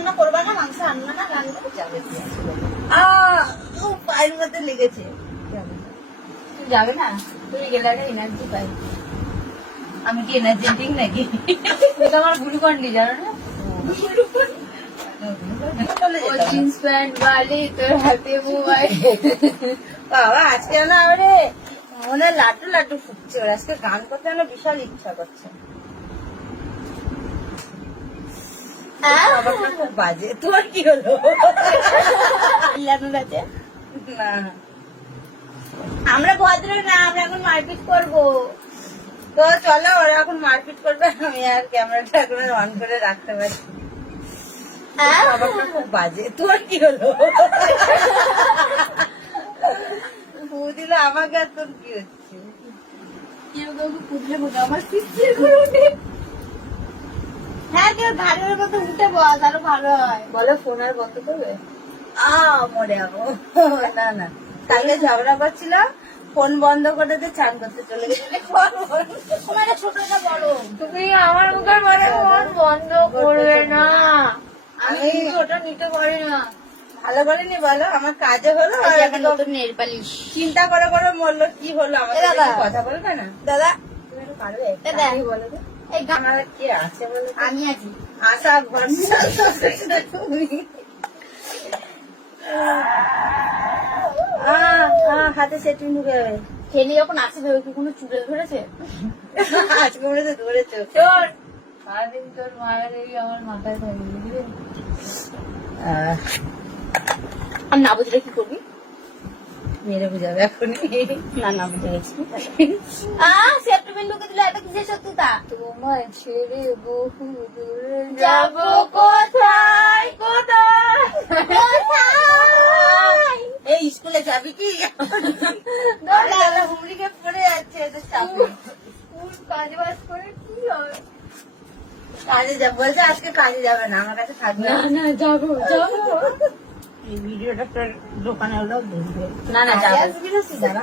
রান্না করবা না, মাংস আনবা না, রান্না যাবে। পায়ের মধ্যে লেগেছে। যাবে না, তুই গেলে একটা এনার্জি পাই। আমি কি এনার্জেটিক নাকি? এটা আমার গ্লুকন্ডি, জানো না? ও জিন্স প্যান্ট বালি তোর হাতে মোবাইল। বাবা আজকে না আমারে মনে হয় লাড্ডু লাড্ডু ফুটছে। ওর আজকে গান করতে আমার বিশাল ইচ্ছা করছে। বাবাটা খুব বাজে। তোর কি হলো? আছে না, আমরা ভদ্র না, আমরা এখন মারপিট করবো। তো চলো, ওরা এখন মারপিট করবে, আমি আর ক্যামেরাটা এখন অন করে রাখতে পারছি। বাবাটা খুব বাজে। তোর কি হলো? ফু দিলে আমাকে, আর তোর কি হচ্ছে? হ্যাঁ, কেউ ধারের মতো উঠে বস, আরো ভালো হয়। বলো ফোন আর বন্ধ করবে? মরে যাবো। না না, কালকে ঝগড়া করছিল, ফোন বন্ধ করে দিয়ে চান করতে চলে গেছে। মানে ছোটটা বড়, তুমি আমার মুখের মানে ফোন বন্ধ করবে না। আমি ওটা নিতে পারি না। ভালো বলিনি বলো, আমার কাজে হলো। আর নতুন নেল পালিশ চিন্তা করে করে মরলো, কি হলো? আমাকে দাদা। একটু কথা বলবে না দাদা? তুমি একটু পারবে? দাদা। কি বলো তো? এই আমার কি আছে বলো তো? আমি আছি। আশা ভরসা তুমি। হাতে সেটিং ঢুকে যাবে। খেলি যখন আসে ভেবে কি কোনো চুড়ে ধরেছে? আজকে মনে হচ্ছে ধরেছো। তোর সারাদিন তোর মারা দেবী আমার মাথায় থাকবে, বুঝলি? আর না বুঝলে কি করবি? মেরে বুঝাবে এখনই। না বুঝে গেছি। সেপ্টেম্বর ঢুকে দিলে এত কিসের সত্যতা? তোমায় ছেড়ে বহু দূরে যাব কোথায় কোথায় কোথায়? এই স্কুলে যাবি কি? হুমড়িকে পড়ে যাচ্ছে এদের চাপে। কাজ বাজ করে কি হবে? কাজে যাবো বলছে, আজকে কাজে যাবে না, আমার কাছে থাকবে। না যাবো এই ভিডিওটা তোর দোকানে হলো দেখবে। না যাবো। আসবি না সিধা?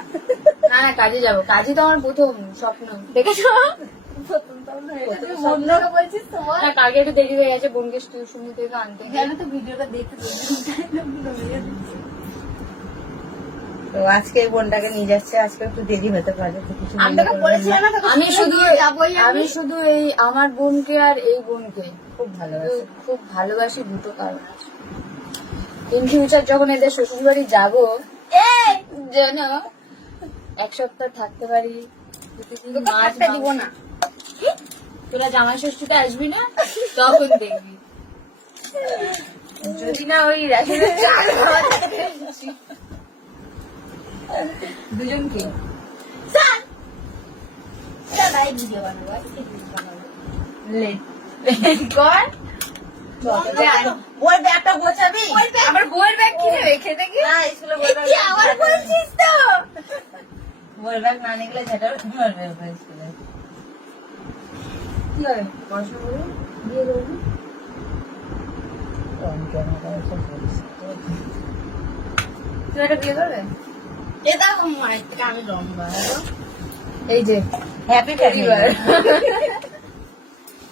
না কাজে যাবো, কাজই তো আমার প্রথম স্বপ্ন, দেখেছো? বন্ধুকে বলছিস তোমার? না, কালকে একটু দেরি হয়ে গেছে, বোনকে টিউশন থেকে আনতে গিয়ে। জানো তো ভিডিওটা দেখতে তো আজকে এই বোনটাকে নিয়ে যাচ্ছে, আজকে একটু দেরি হতে পারে। তো কিছু আমি তোকে বলেছিলাম না, আমি শুধু এই আমার বোনকে আর এই বোনকে খুব ভালোবাসে। খুব ভালোবাসি, দুটো কারণ আছে। ইন ফিউচার যখন এদের শ্বশুর বাড়ি যাবো, যেন এক সপ্তাহ থাকতে পারি, প্রতিদিন মাছ দিব না। তোরা জামাই ষষ্ঠীতে আসবি না, তখন দেখবি। যদি না ওই রেশনের চাল দুজনকে ভিডিও বানাবো লেট কর। বই ব্যাগটা গোছাবি? আমার বইয়ের ব্যাগ কিনে রেখে দেখি। না, স্কুলে বই ব্যাগ আমার বলছিস তো? বই ব্যাগ না নিলে ঝেঁটা মারবে স্কুলে। কি হবে? পড়াশোনা করবি, বিয়ে করবি। তুই একটা বিয়ে করবে? এটা মায়ের থেকে আমি লম্বা। এই যে হ্যাপি পরিবার।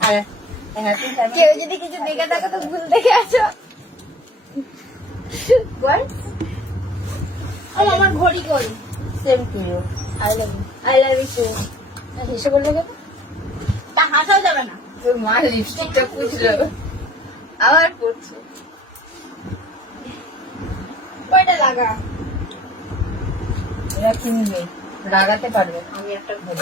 আর হ্যাপি ফ্যামিলি। কেউ যদি কিছু দেখে থাকে তো ভুল দেখে আছো। বল। আমার ঘড়ি কই? Same to you. I love you too. হেসে বললে কেন? তা হাসাও যাবে না। তোর মা লিপস্টিকটা পুছলো, আবার পড়ছে। কয়টা লাগা? এরা কিনবে, লাগাতে পারবে। আমি একটা ঘড়ি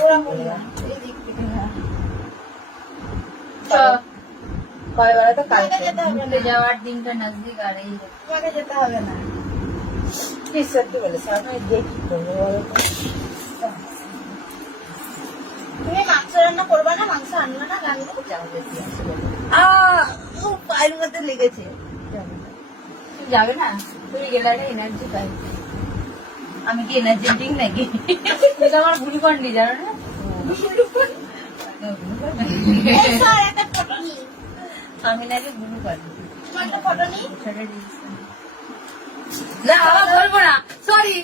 কয়বার তো কালকে যেতে হবে না। যাওয়ার দিনটা নজদিক আর এই তোমাকে যেতে হবে না। কি সত্যি বলেছে, আমি দেখি করবো বলো তো। তুমি মাংস রান্না করবা না, মাংস আনবা না, রান্না যাবে। পায়ের মধ্যে লেগেছে। যাবে না, তুই গেলে একটা এনার্জি পাই। আমি কি এনার্জেটিক নাকি? এটা আমার গ্লুকন্ডি, জানো না? আমি নাকি গুরু পারি। না বাবা বলবো না, সরি।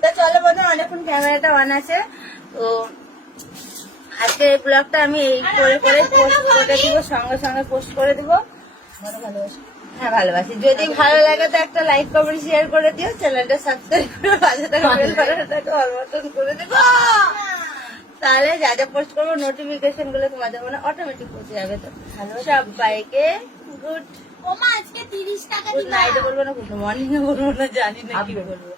তো চলো বন্ধু, অনেকক্ষণ ক্যামেরাটা অন আছে। তো আজকে এই ব্লগটা আমি এই করে পোস্ট করে দিব, সঙ্গে সঙ্গে পোস্ট করে দিব। বড় ভালোবাসি। হ্যাঁ ভালোবাসি। যদি ভালো লাগে তো একটা লাইক কমেন্ট শেয়ার করে দিও, চ্যানেলটা সাবস্ক্রাইব করে পাশে থাকা বেল বাটনটাকে অল বাটন করে দেবো, তাহলে যা যা পোস্ট করবো নোটিফিকেশন গুলো তোমাদের মনে অটোমেটিক পৌঁছে যাবে। তো সবাইকে গুড আজকে 30 টাকা গুড নাইট বলবো না, গুড মর্নিং বলবো না, জানি না কি বলবো।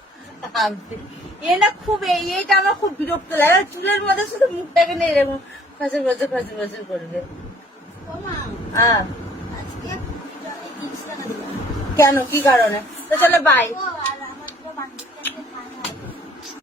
এ না খুব এইটা আমার খুব বিরক্ত লাগে, চুলের মধ্যে শুধু মুখটাকে নিয়ে এরকম ফাঁসে বছর করবে। হ্যাঁ আজকে 30 টাকা দিলাম। কেন, কি কারণে? তো চলো বাই।